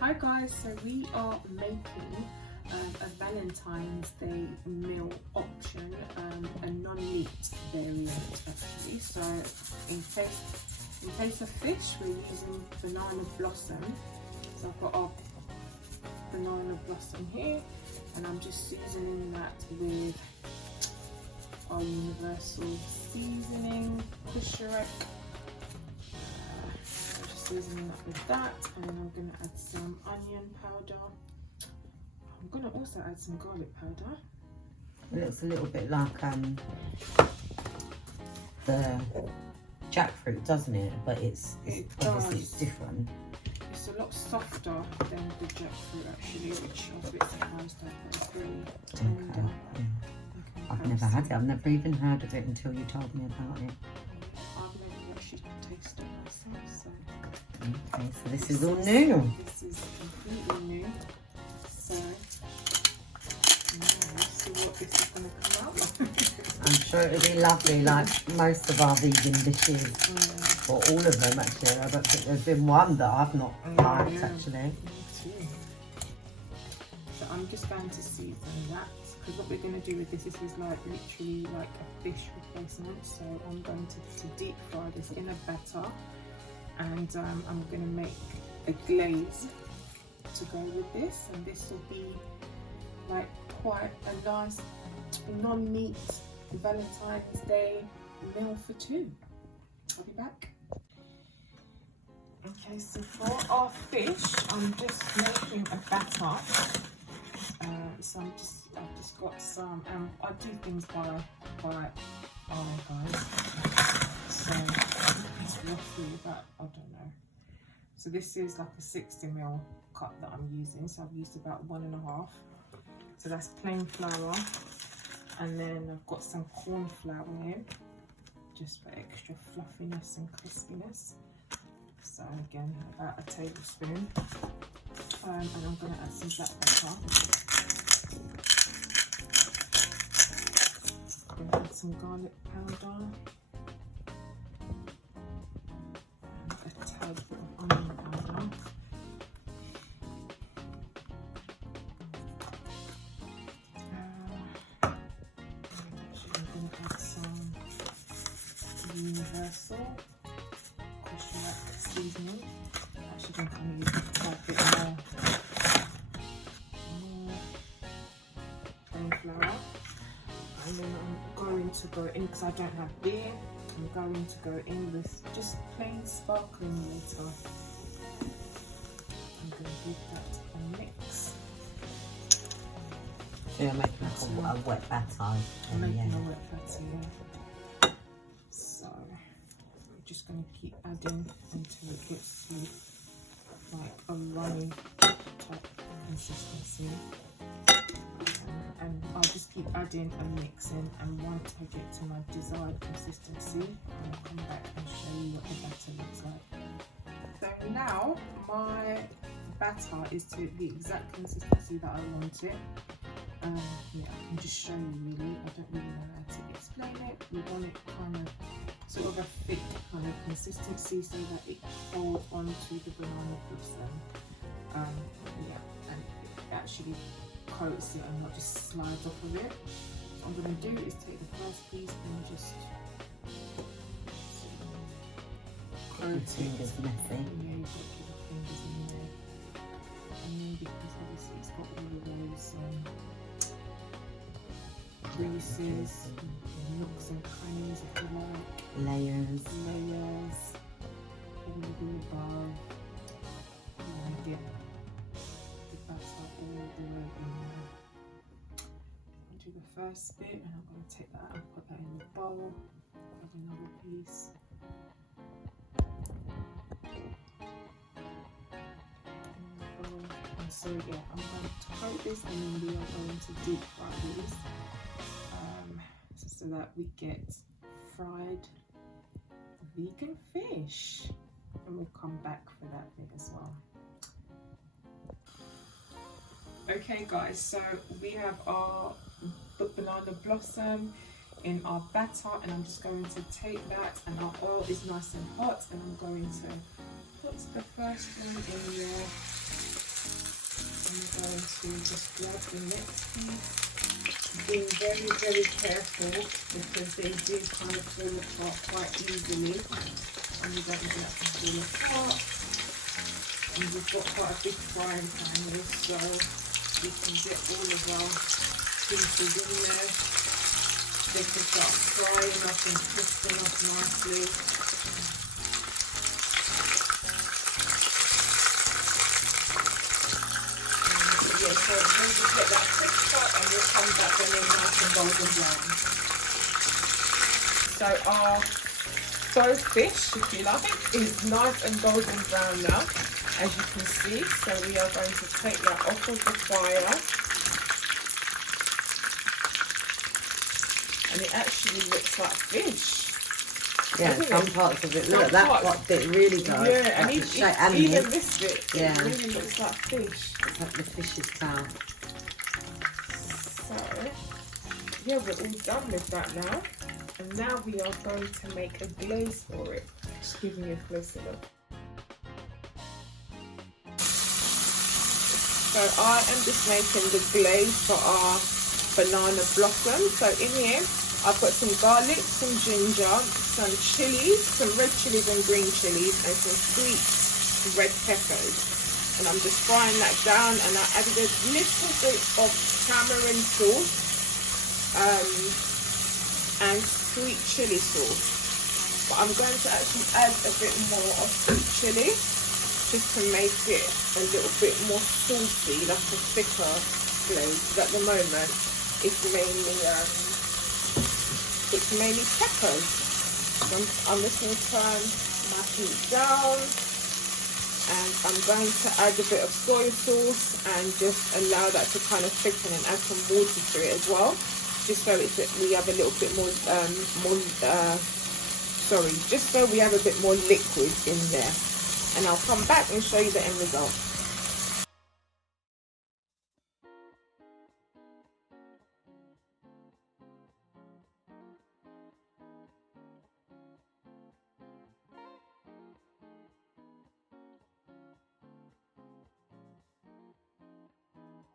Hi guys, so we are making a Valentine's Day meal option, a non-meat variant actually. So in place of fish, we're using banana blossom. So I've got our banana blossom here, and I'm just seasoning that with our universal seasoning, kusharek. Seasoning up with that, and then I'm going to add some onion powder. I'm going to also add some garlic powder. It looks a little bit like the jackfruit, doesn't it? But it's obviously it's different. It's a lot softer than the jackfruit actually, which I was a bit surprised at, but it's really tender. Okay, yeah. I've never had it. I've never even heard of it until you told me about it. I've never actually tasted it myself, so. Okay, so this is all new. This is completely new. So, let's see what this is going to come out with. I'm sure it'll be lovely, like most of our vegan dishes, or all of them actually. I don't think there's been one that I've not liked actually. Me too. So I'm just going to season that, because what we're going to do with this is like literally like a fish replacement. So I'm going to deep fry this in a batter. And I'm going to make a glaze to go with this, and this will be like quite a nice non-meat Valentine's Day meal for two. I'll be back. Okay, so for our fish, I'm just making a batter. So I've just got some, I do things by eye, guys. So it's roughly about, I don't know. So this is like a 60ml cup that I'm using. So I've used about 1.5. So that's plain flour. And then I've got some corn flour in, just for extra fluffiness and crispiness. So again, about a tablespoon. And I'm going to add some black pepper. I'm going to add some garlic powder. A tad bit of onion powder. Actually, I'm going to add some universal seasoning. Actually, I'm going to use quite a bit more plain flour. And then I'm going to go in, because I don't have beer, I'm going to go in with just plain sparkling water. I'm going to give that a mix. So you're making like a wet batter. I'm making a wet batter, yeah. So I'm just going to keep adding until it gets to like a runny type consistency. And I'll just keep adding and mixing, and once I get to my desired consistency, I'll come back and show you what the batter looks like. So now my batter is to the exact consistency that I want it. Yeah, I can just show you really. I don't really know how to explain it. We want it kind of sort of a thick kind of consistency so that it holds onto the banana blossom. Yeah, and it actually coats it and not just slides off of it. So what I'm going to do is take the first piece and just coat it. Fingers messy. Yeah, you've got to keep the fingers in there. And then because obviously it's got all of those creases, nooks and crannies if you like. Layers. All of the above. And get the batter all the way in there. I'll do the first bit, and I'm going to take that and put that in the bowl. Add another piece. And so yeah, I'm going to coat this, and then we are going to deep fry these, so that we get fried vegan fish, and we'll come back for that bit as well. Okay guys, so we have our banana blossom in our batter, and I'm just going to take that, and our oil is nice and hot, and I'm going to put the first one in there. I'm going to just grab the next piece. Being very, very careful because they do kind of fall apart quite easily, and you don't want that to fall apart. And we've got quite a big frying pan here, so we can get all of our pieces in there. They can start frying up and crisping up nicely. Yeah, so we'll just get that crisp up and we'll come back when they're nice and golden brown. So our soaked fish, if you like, is nice and golden brown now, as you can see. So we are going to take that off of the fire. And it actually looks like fish. Yeah, some parts of it. Look at that part bit really does. Yeah, and even this. this bit, Yeah. it really looks like fish. It's like the fish's tail. So, yeah, we're all done with that now. And now we are going to make a glaze for it. Just giving you a closer look. So I am just making the glaze for our banana blossom. So in here, I've got some garlic, some ginger, some chilies, some red chilies and green chilies, and some sweet red peppers. And I'm just frying that down, and I added a little bit of tamarind sauce and sweet chili sauce. But I'm going to actually add a bit more of sweet chili just to make it a little bit more saucy, like a thicker glaze. But at the moment, it's mainly peppers. So I'm just going to turn my heat down, and I'm going to add a bit of soy sauce and just allow that to kind of thicken, and add some water to it as well, just so we have a little bit more, just so we have a bit more liquid in there. And I'll come back and show you the end result.